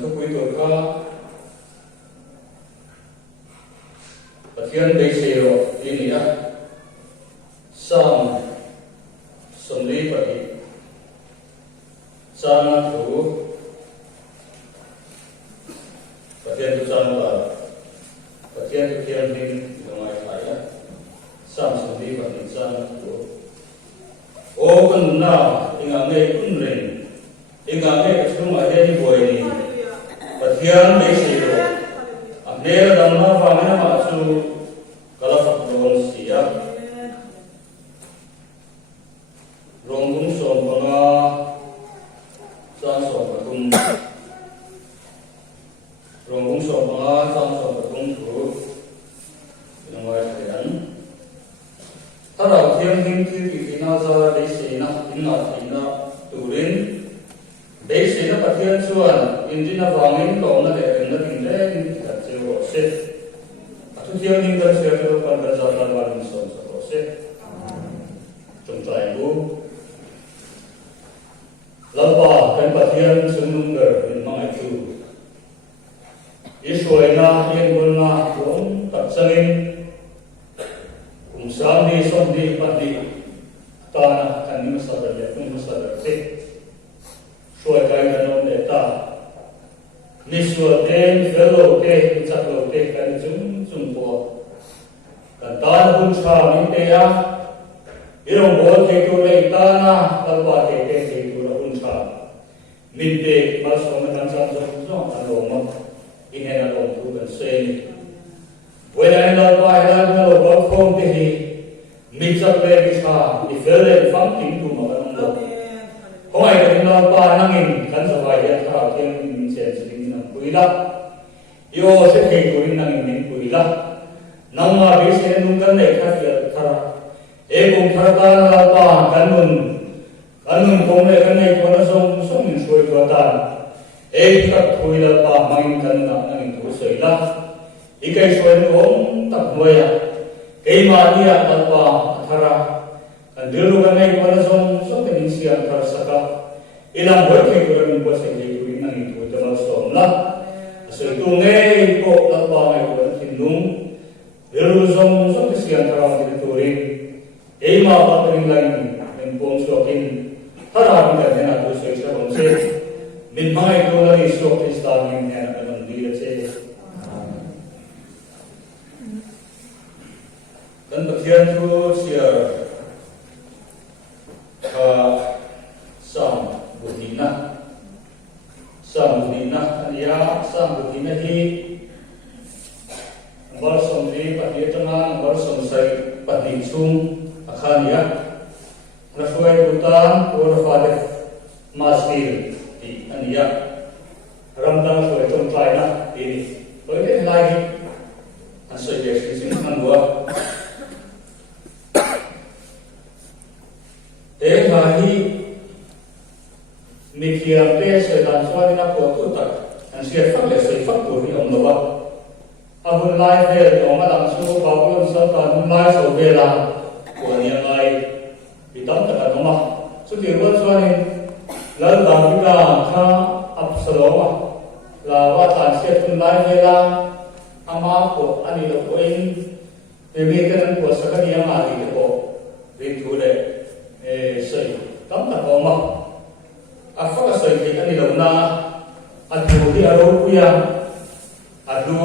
thu quý tuổi kha Pathian Bê Sêu ini ya Sam Somli Pati Sam Thu Pathian Tu Sam Ba Pathian Tu Kian Hing Ngamai Thaya Sam Somli Pati Sam Thu O Kan Na Inga Ngay Kun Rin Inga Ngay Kasuma Heni Boy Ni Pathian Bê Sêu Nera damna famina masu kalafak dong siya rongung som panga san som patung rongung som panga san som patung tu inawai sayan tara thiam hing thi kina za deisena inna turin deisena pathian chuan indina wangin kauna le enna tingre se atu thiam ning dan se to kan da za tan wal son so se chung trai bu lapa kan pathian sunung ger in mai chu ishoina yen bunna rom tak sangin sam ni som ni pati ta kan ni masadar le kum masadar se shoi kai kan on de ta Niswa ten fellow te chaklo te kan chung po kan tan hun cha mi te ya irong bo te to le ta na kalpa te to hun cha min te ma so ma kan san so an lo ma in he na lo tu kan se ni when I know why I know what from te hi mi chak le ki cha ni fel le fam ting tu ma kan lo ho ai ka na pa nangin kan sa vai ya tha ken min se Kuila, yo se kei kurin nang inin kuila. Nang ma bi se nungkan nei khafiat thara. Kung tharata na pa kanun kong le kan nei kona song min suai tuatan. Kat kuila pa mangin kan na nangin tu soila. Ikai suai nung tak moya. Kei ma niya at pa thara. Kan dilu kan nei kona song min siya thara saka. Ilang buat kei kurin buat se kei kurin nangin tu temal som la. So tungai ko lapa mai ko tinung biru som kesian terang di turin ema patring lain en pom sokin thara bi da na to se sa bom se min mai ko la isok istamin en an di se dan pathian tu sia sam budina ya sam budina hi bar som ri pati tanga bar som sai pati sum akhan ya rasuai utan or fade masir di ania ramdang suai tom trai na ini oi ke lai an sai ye sin man bua te hi Mikiam te se dan suai na ko tu tak an sia fak le sai fak tu ri om lo ba abun lai ve no ma dang su ba bu sa ta nun lai so ve la ko ni lai bi tam ta no ma su ti ro suai ni la da bi ka kha ap salo ma la wa ta sia tun lai ve la ama ko ani lo ko in ve me kan ko sa ka ni ma ri ko ri tu le sai tam ta ko ma afaka sai ke ani lo na adu di aro kuya adu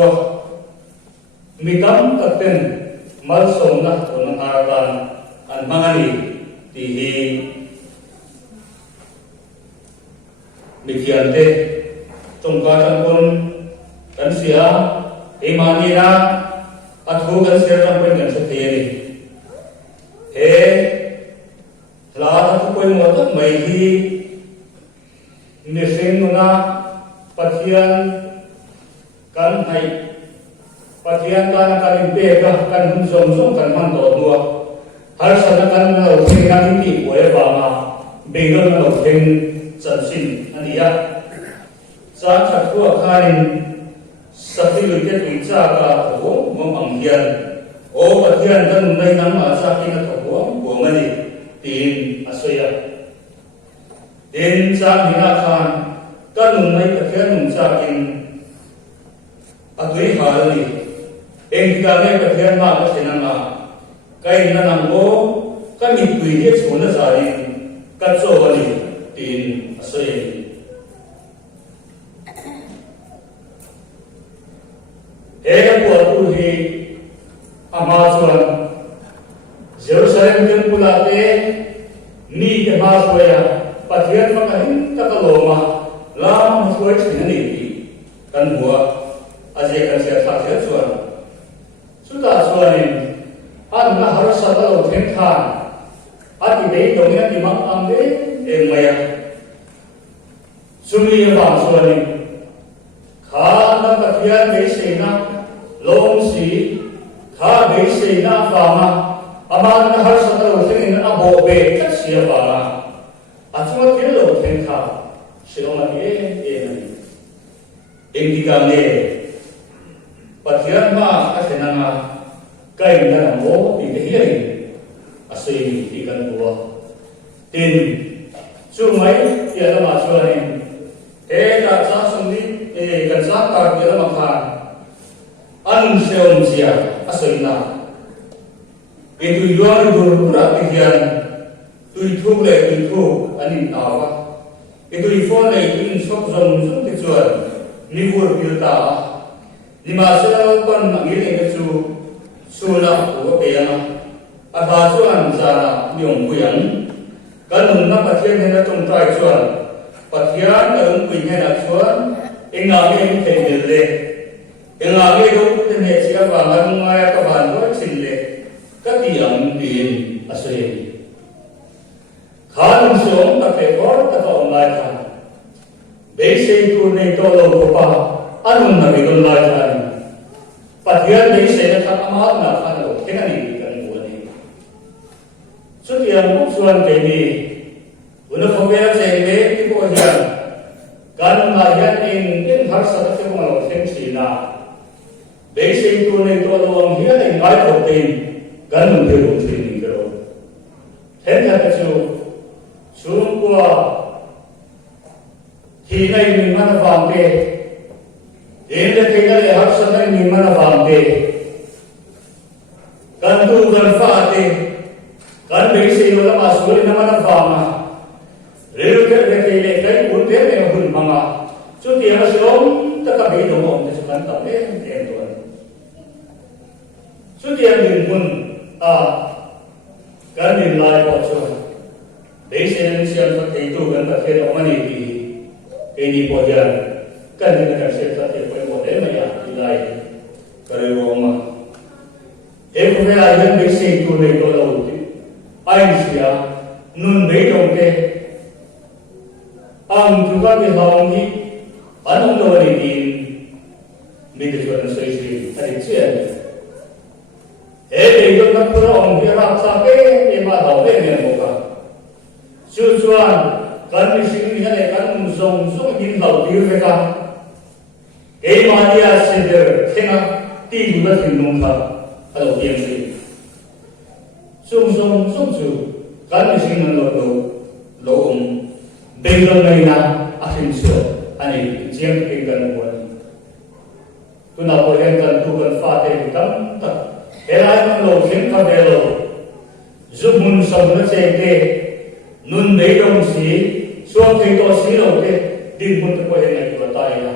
midam taten mal somna on harapan an mangani tihi mikiante tongka tangkon kan sia imani na adu kan sia tangkon kan satiyani he la tu koi mo ta mai hi nising na pathian kan hai pathian kan impe ka kan hum som kan man to dua har sana kan na thing na ti ko e ba ma bengal na thing chan sin ania sa cha thu khain sati lu ke tu cha ka tho mo ang hian o pathian kan nei nan ma sa ki na tho bo mani tin asoya den cha hina khan kan nei pathian cha ki kami Pathian ma kasinanga kai nanangko kami tuihe chuna sari katsowani tin asoy ega puatu hi amazuan Jerusalem temple ate ni ke masoya Pathian makahin kataloma lam masoy sinani kan buat aje kan sia sakya chuan sudah chuanin an na harus sabalo thengkhan ati dei dongya timang ambe engmaya sumi ba chuanin kha na Pathian dei seina lom si kha dei seina fama aman na harus sabalo thengin abo be chat sia ba achuma kilo thengkha siloma e Indikane Pathian ma kasenanga kai na mo idehiri asoi ikan buah tin sumai ya ma suanin ta sa sumni kan sa ka ya ma khan an seon sia asoi na itu yuan pura pikiran tu ani tawa itu ifon le in sok zon kecuali ni wur pilta ni masal kon mangil ing chu sula ko peyana aba chuan zara nyong buyang kan na Pathian hena tong trai chuan Pathian ang pui hena chuan inga nge thei le inga nge ro te ne sia ba ngang ngai ka ban ro chin le ka ti ang tin asoi khan song ta pe ko ta ko online khan Basic to ne to lo ko pa anun na bigol la jan Pathian dei se na tha amat na khan lo kenani kan buani so tiang mo suan ke ni una phobia se be ti ko hian kan ma hian in har sa ta ko lo theng si na Basic to ne to lo ang hian ai ngai ko tin kan mun de lo thi ni ro then ta chu surum ko khi này mình mana vàng bê, đến đây khi này học sinh này mình mana vàng bê, kan tu kan pha bê, kan bê sĩ nó là masuk ini mana vàng à, rồi cái khi này cái cuốn bê này hun manga, chút tiền mà xuống tất cả bê đồng ông thì kan tập bê tiền tuan, chút tiền mình hun kan mình lại bỏ xuống, bê sĩ này siapa thấy tu kan tak kira orang ni ini pojan kan dengan serta terpoi model maya ilai kare Roma ek me ayan besi tu le do lo ai sia nun be dong ke ang juga be haung ni anong lo ni din mi de chuan sai si ari chen be do na pro ong be ra sa ke e ma do be ne mo ka chu chuan kan ni sing ni hale kan zong in lau tir ve ka e maria sender thenga ti lu ba thin nong kha alo tiang si sung chu kan ni sing lo bengal nai na asin so ani chiang ke kan buat tu na po hen kan tu kan fa te tam ta era man lo khem ka be lo zumun sam na che te nun dei dong si suang kay to sino ke din mo ko hen ay ko tayo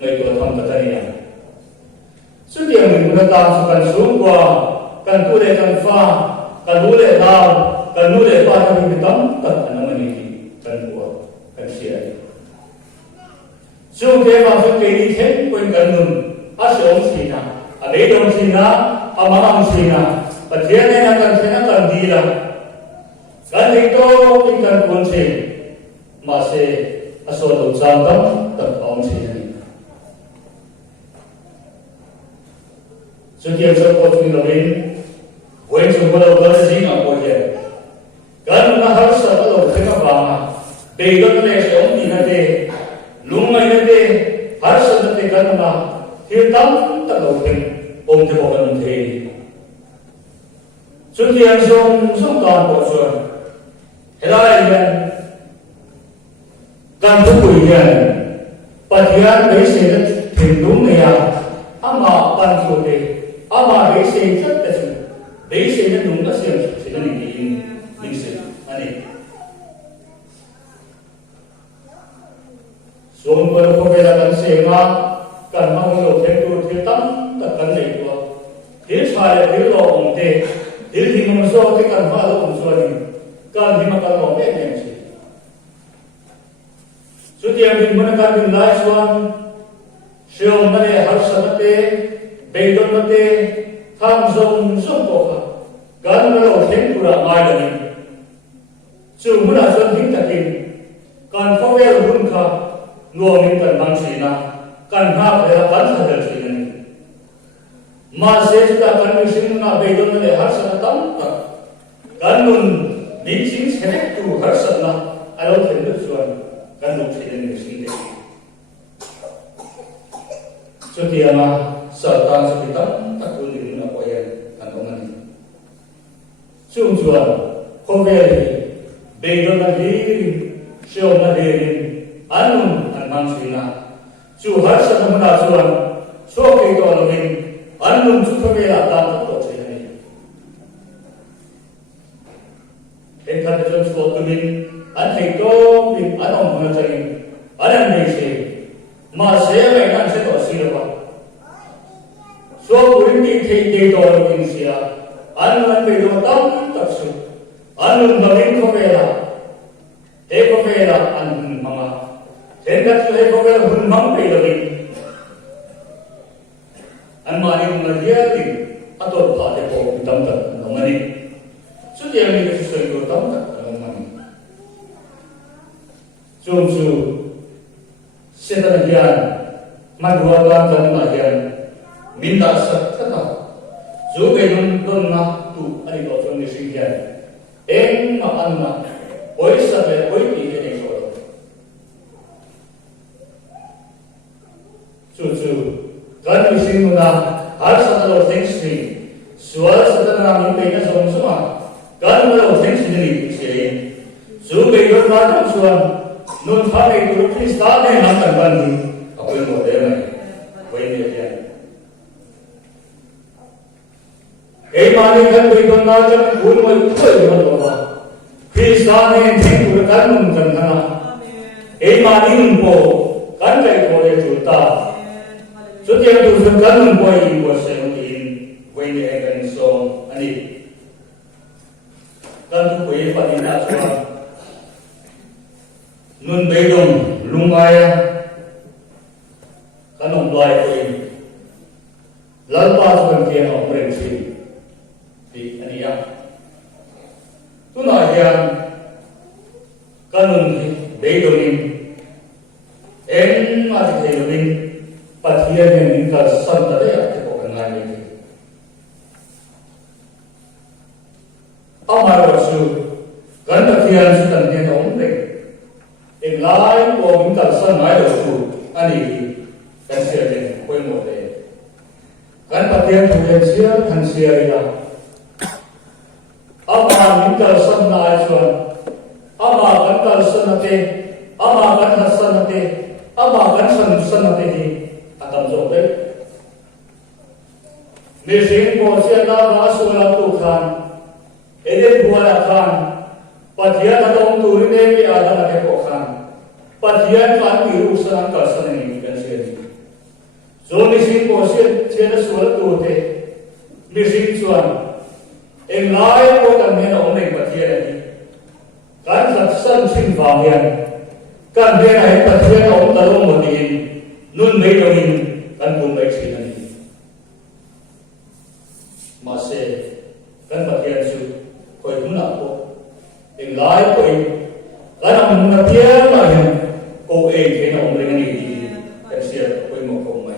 ngay ko tham kataniya so dia mình ko ta sa kan sungwa kan tu le kan fa kan lu le daw kan lu le pa ta bi tam ta naman ni kan ko kan siya so ke ma so ke ni then ko kan nun asong sina ade dong sina amang sina Pathian na kan sina kan dila kan ito ikan konsen masih asal ucapkan terpaut sini. Setiap sesuatu yang lain, bukan cuma orang sini apa je. Kan harus satu orang bama. Begitu ni seorang ni nanti, lumai nanti harus nanti kan hitam tak orang tu bukan nanti. Setiap seorang bosan, helai kan. Kan tu punya Pathian dari sini hindung ni ya, ama pan sude, ama be se chat ta chu be se na nung ka siam se na ni in se ani som par ko be la kan se ma kan ma lo the tu the tam ta kan nei tu he cha le he lo ong te he hi ngom so te kan ma lo ong so ni kan hi ma kan lo me ne chi chu ti ang din mana kan din lai swan shom na le har sa te be don na te tham zong zong ko ha kan ma lo the tu ra mai da ni chu mu na swan hin ta kin kan ko ve hun kha nuông những cần mang gì na cần ha phải là bắn ra được gì này mà sẽ chúng ta cần những sinh na bây giờ này har sa tam ta cần nun những sinh sẽ tu har sa na ai đâu thấy được rồi cần lúc sẽ những sinh đấy cho thì mà sở ta sẽ bị tam ta tu những nó quay thành công này chung chuan không về bây giờ là gì siêu là gì anun an mang sina chu har sa namna chuan so ke to lovin anun chu thame la ta to che ni en kha jon so tumin an thei to bin an om na chai an nei se ma se ba kan se to si lo ba so purin ti thei te to lovin sia anun be do tam tak su anun bagin ko vela e ko vela an mama thế các chú hay có cái hôn mong về là mình anh mà đi mà kia thì anh tôi phải để bộ tâm thật nó mà đi suốt ngày mình cái sự của tâm thật nó mà đi chung chu sẽ là hiền mà đua lan tâm là hiền mình đã sắp tất cả dù cái don na tu anh có trong cái sự hiền em mà anh mà ôi sắp về ôi thì cái này rồi chu kan mising na har sa lo thanks ni sual sa na min pe na som suma kan lo thanks ni se su be yo na ta suan nun pha be tu please ta ne na kan ban ni apoi mo de na wai ne ya ei ma ni kan be don na cha phun mo phoi mo lo ba please ta ne thing tu kan nun kan na ei ma ni nun po kan kai ko le chu ta so dia tu kan nun boy in was 17 when they again so ani kan tu boy pa ni na so nun be dong lungai kan ông loài ko lal pa so ke ông reng si di ani ya tu na ya kan nun be dong in en ma de dong Pathian yang ingkar santa daya te ko kangai ni amar wasu kan pathian su tan ne dong le in lai ko ingkar san mai do su ani kan sia de koi mo de kan pathian tu den sia than sia ya amar ingkar san nai chuan amar kan kar san te amar kan hasan te amar kan san te hi atam zo đấy, nếu riêng bộ xe ta đã soi làm tu khan, edem bua là khan, pathian là đông tu nên bị ada là cái bộ khan, pathian phản bị rú sang cả sang này cái xe gì, rồi nếu riêng bộ xe ta soi làm tu thế, nếu riêng chuan, em lại bộ cần nên ông này pathian này, kan thật sân sinh vàng hiền, kan bên này pathian ông ta đông một tiền nun mấy đồng in kan pun baik sekali masih kan bagian su koi guna ko ing lai koi kan amna pia ma yang ko e ke na umring ni di kan sia koi mo ko mai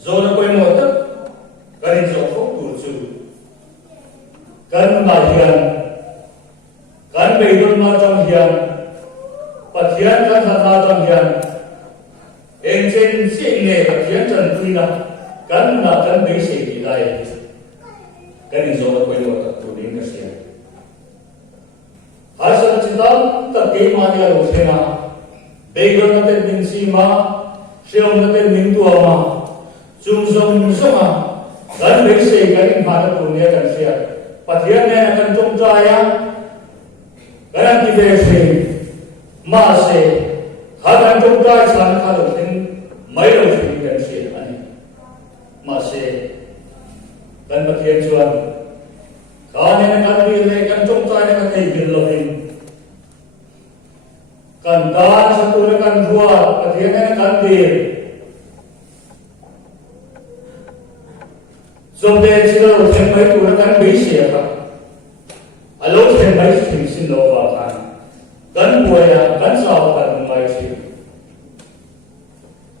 zona koi mo ta kan zo ko tu su kan bagian kan beidon ma jam hian pathian kan tha jam hian em trên xin nghề và khiến trần tuy là cắn mấy sĩ thì đây cái này do quay vào tập tụ đến cái gì hai sự chỉ tâm tập kỹ mà đi ở trên nào bây giờ nó tên mình si mà siêu nó tên mình tua mà chung sông mà kan be se kan phá tu ne kan sia pathian ne kan tung tra ya kan ki be se ma se ha kan tung tra san kha lo tin mai lo se kan sia ani ma se kan pathian chuan kan ne kan bi le kan tung tra ne kan thei bil lo hin kan dan sa tu ne kan ruwa pathian ne kan dir so de chilo then mai tu kan be se ka alo then mai sin sin lo wa kan buaya kan sa kan mai se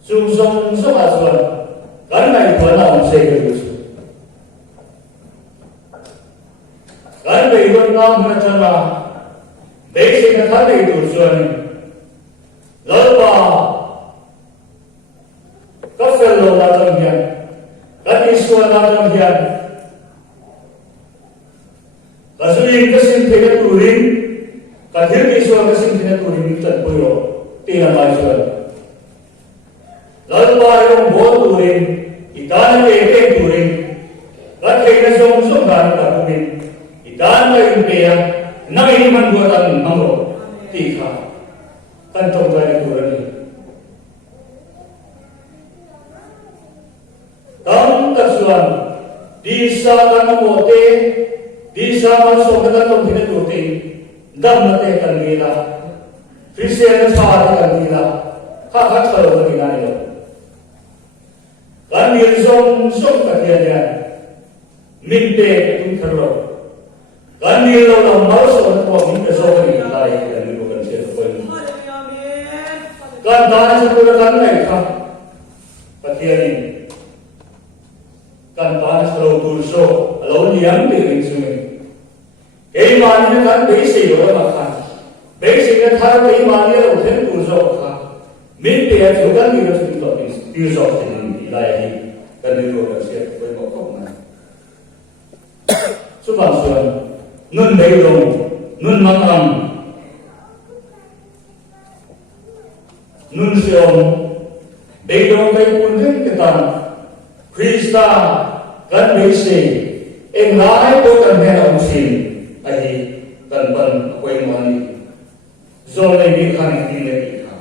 sung song so a suan kan mai tu na on se ke su kan be don na ma chana be se ka tha be tu suan lo ba ka fel lo la tam hian kan isuan na tam hian Kasuin kasim pena turin, kathir isuan kasim pena turin tan puyo, tina maisuan. Lalu yung bol turin, itan na eke turin, kathir na siyong sumban kapumin, itan na yung peya, na iniman buatan mango, tika, kantong tayo turin. Tam kasuan, di sa kanamote, di sama sobat atau tidak tuti, dam nate kan gila, Kristen sahara kan gila, hak kalau kan gila itu, kan dia som katiannya, mimpi itu terlalu, kan dia lalu mau sobat tua mimpi sobat gila kan dia bukan siapa pun, kan tanah sekolah kan mereka, katian ini, kan tanah terlalu kurso, lalu yang piring sungai. Kei mani kan besi lo makan, besi kan thar kei mani lo then kurso makan, min pea juga ni lo sudah kurso ini ilai kan itu kan siapa boleh makok mana. Sebab suan nun beirong nun makan, nun siom beirong kei punten kita Krista kan besi, engai tu kan hendak musim. Ahi kan ban koi mani zon lai bi khan tin le bi kha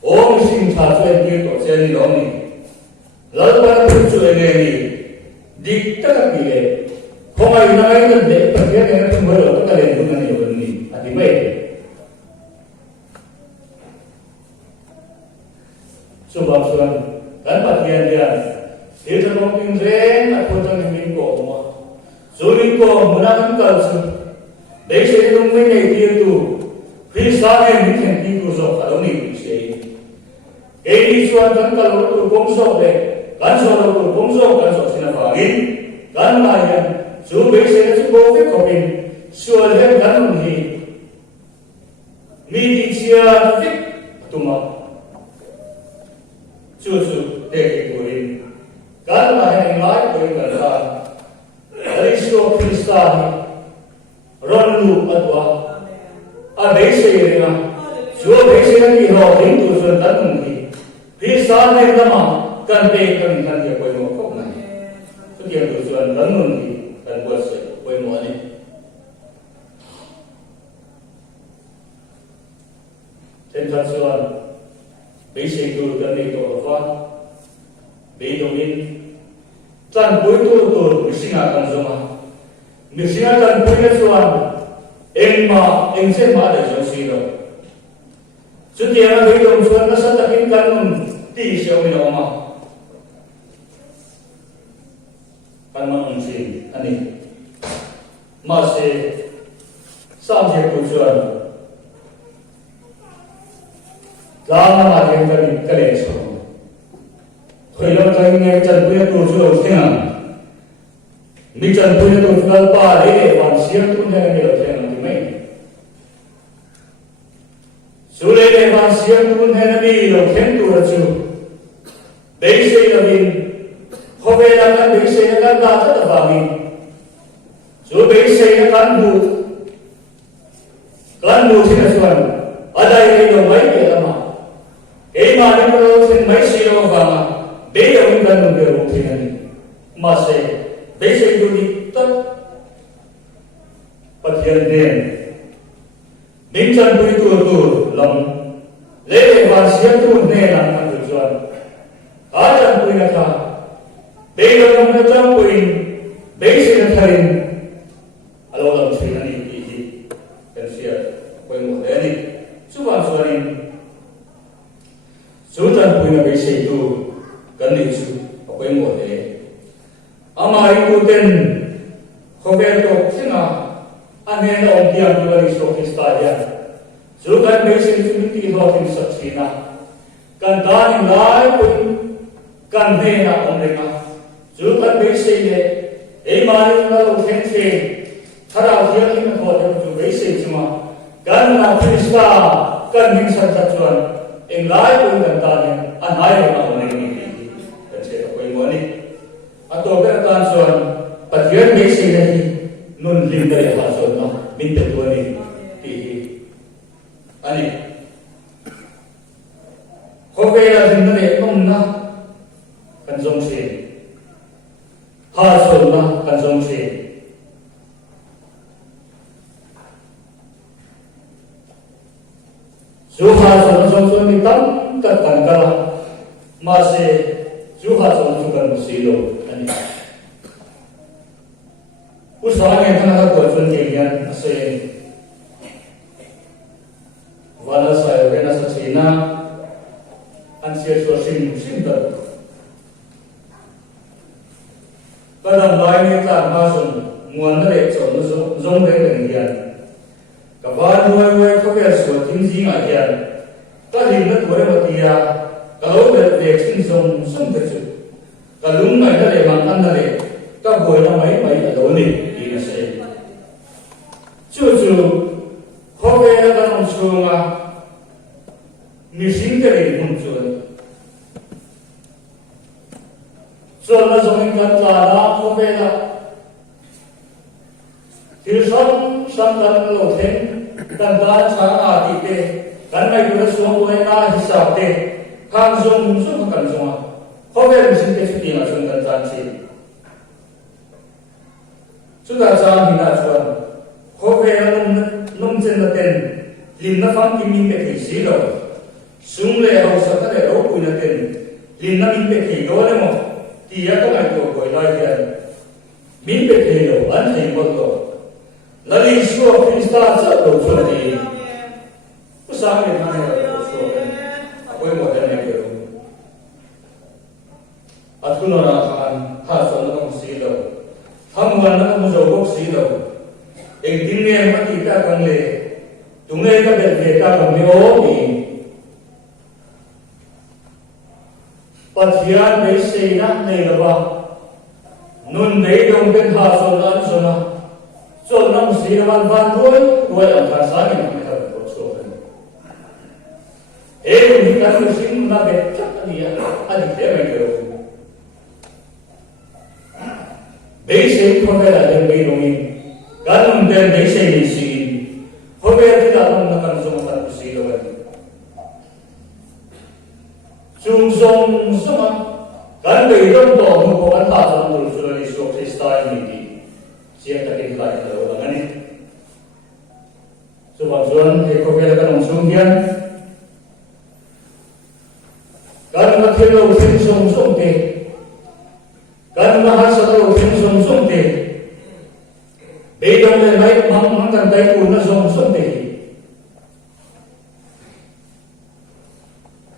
om sim tha chue ti to che ni lo ni lal ban chu chu le ni dik ta ki le khomai na ai na de pa ke ne thum lo ta le nu na ni bon ni ati mai subang suan kan patian dia he ta no pin ren a ko ta ni ko ma Zorin ko munakan kalsu, desi itu mungkin dia tu, Krista yang mungkin dia kusok kalau ni sih. Ini suan kan kalau tu bongsok deh, kan suan tu bongsok kan sok sinapagin, kan layan, so desi itu boleh kopin, suan dia kan mungkin, midi cia fit tuma, susu deh kurin, kan layan mai kurin kan. Kristo Krista ronlu atwa abese na jo abese na ki ho hindu sun tan ki Krista ne lama kan te kan dia koi mo ko na to dia tu sun tan nun ki kan buat se koi mo ani ten kan suan bese tu kan ni to fa be dongin tan boi tu singa kan zoma Misinga tan punya suan engse ma de jong siro Sutia na dong suan na sa takin kan ti siya mi na ma kan ma si ani ma se sam je ku suan la ma ke kan kale so khoi lo tai nge chan punya tu su singa Ni chan punya tu final pa le wan siang tu jangan dia jangan nanti main. Sule le wan siang tu jangan nabi lo ken tu racu. Beise labin, hobe lakan beise lakan data tabami. So beise lakan bu sih suan. Ada yang itu baik ya lama. Mana kalau sen mai silo fama, be yang kan memberu sini. mà sẽ bây giờ đi tất bất hiện đền mình chân bùi tu lòng lễ và siết tu nề làm ăn được rồi ở chân bùi là cả bây giờ không có chân bùi bây giờ là thầy alo làm chuyện này thì cần siết quên một đấy đi chú bạn cho nên chú chân bùi là bây giờ tu cần đi chú quên một đấy ama itu ten khover to singa ane na om tiang tu lagi so kristalia zukan basic community housing saksina kan dan lai pun kan ne na om renga zukan basic ne e mari na lo ten se thara tiang in ko de tu basic chuma kan na krista kan hin sa chuan eng lai pun kan ta ne anai na om renga ni kan se ko mo ni atau beratan soal patian besi lagi nun lim dari hasil no minta tuan ini ani kobela lim dari nom na kanjong se hasil na kanjong se जो हासिल kanjong ni tam kan kala masih जो हासिल kan musilo usaha yang tengah berjalan dengan asyik wala saya kena saksina ansias wasim sinter kadang lain itu masuk muan dari zong dari dengan kawan dua kau biasa tinggi aja tadi nak boleh bertia kalau berdekin zong terus kalau mai dari mantan dari kau boleh mai ada ni 주주 호배가 넘쳐가 미신들이 문주는 저는 정인간자나 호배가 길선 산단으로 된 단단 장아디 때 간나이 그릇수원고에나 히사업 때 강성 문수가 간성아 호배 미신대 수기가 정간자지 주다자 미나주원 호배가 넘는 땐 림나 방 김민 백이시로 숭례 하우스 타래 로꾸나 땐 림나 민 백이고래 뭐 디야가 말고 거의라이야 민 백이로 완전히 것도 나리 수어 크리스타 저도 저리 우상에 하네요 수어 거의 못하네요 아투노나 한 하선나 무시로 한관나 무조건 시로 एक दिन में हम टीका कर ले तुम्हें का बेटा करने हो नहीं पथियान बेसे ना नहीं लगा नून नहीं डोंगे हासोना सोना सोना मुसीबत बांधोई वो अंधासा नहीं हमें कर दो सोना एक उन्हीं का मुसीबत ना बेटा दिया अधिक में करो बेसे को मेरा दिन भी लोगी Ganun din may sayisiin. Hober kita nung nakansumakan ko sila wali. Sungsong sama. Ganun itong to, mukukan hasa ng tulsulan ni Iso Krista hindi. Siya takin kahit na ulangan eh. Sumagsuan, kay Hober ka nung sungyan. Ganun nakilaw sungsong te. Ganun nahasa daw sungsong te. Bedong le mai mang kan dai ku na song song te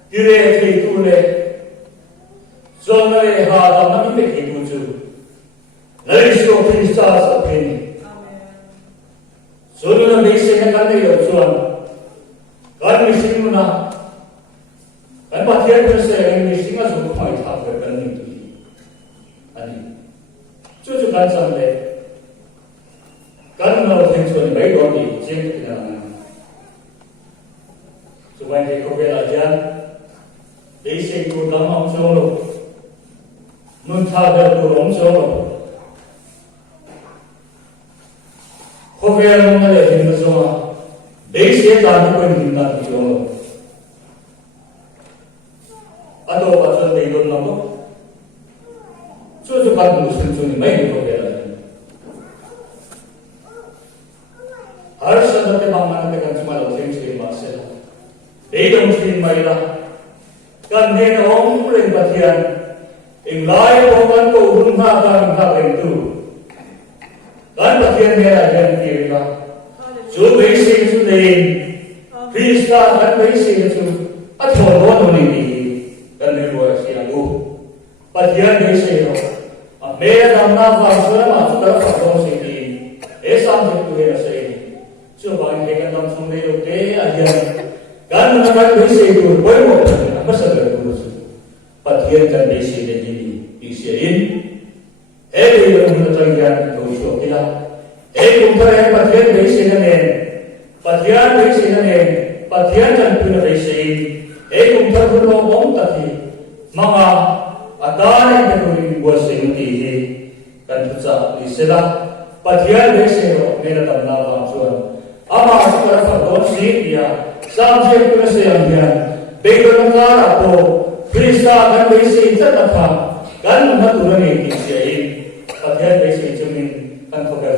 dire te tu le song le ha da na mi te ku chu lai so Krista sa pe ni so na me se na kan dai lo chuan kan mi sing na kan ba thian pe se mi sing a so mai tha pe kan ni ani chu kan sam le kan nào thành chuẩn mấy đó thì trên thì là so when they go there again they say to them on solo mun tha da to rom solo khover mo le hin so they say da ko hin da solo ado ba so they don't know so chu kan mu sin chu ni mai ni ko bela har sa te bang man te kan chuma lo theng chi ma se dei dong chi mai la kan ne na ong ren pathian ing lai ko kan ko hun ha kan ha ren tu kan pathian ne la ren ti la chu bei se chu dei Krista kan bei se chu a thon lo no ni ni kan ne lo si a lu pathian bei se lo a me dam na va su na ma chu da fa lo se ni e sam de tu he se chu ba ni kan dam song de lo te a hian kan na kan bei se tu boi mo a ma sa de tu su pathian kan bei se de ni bi se in e de lo na ta yan ko chu ki la e kum tha e pathian bei se na ne pathian bei se na ne pathian kan tu na bei se e kum tha bu lo bom ta thi manga atane ta ko ni bo se ti hi kan tu cha li se la pathian bei se ro me na tam na wa chuan ama su ka fa don si ya sam je ku se yang hian be do na ka ra po Krista kan bei se cha ta tha kan na tu na ni ti se pathian bei se chu min kan ko ka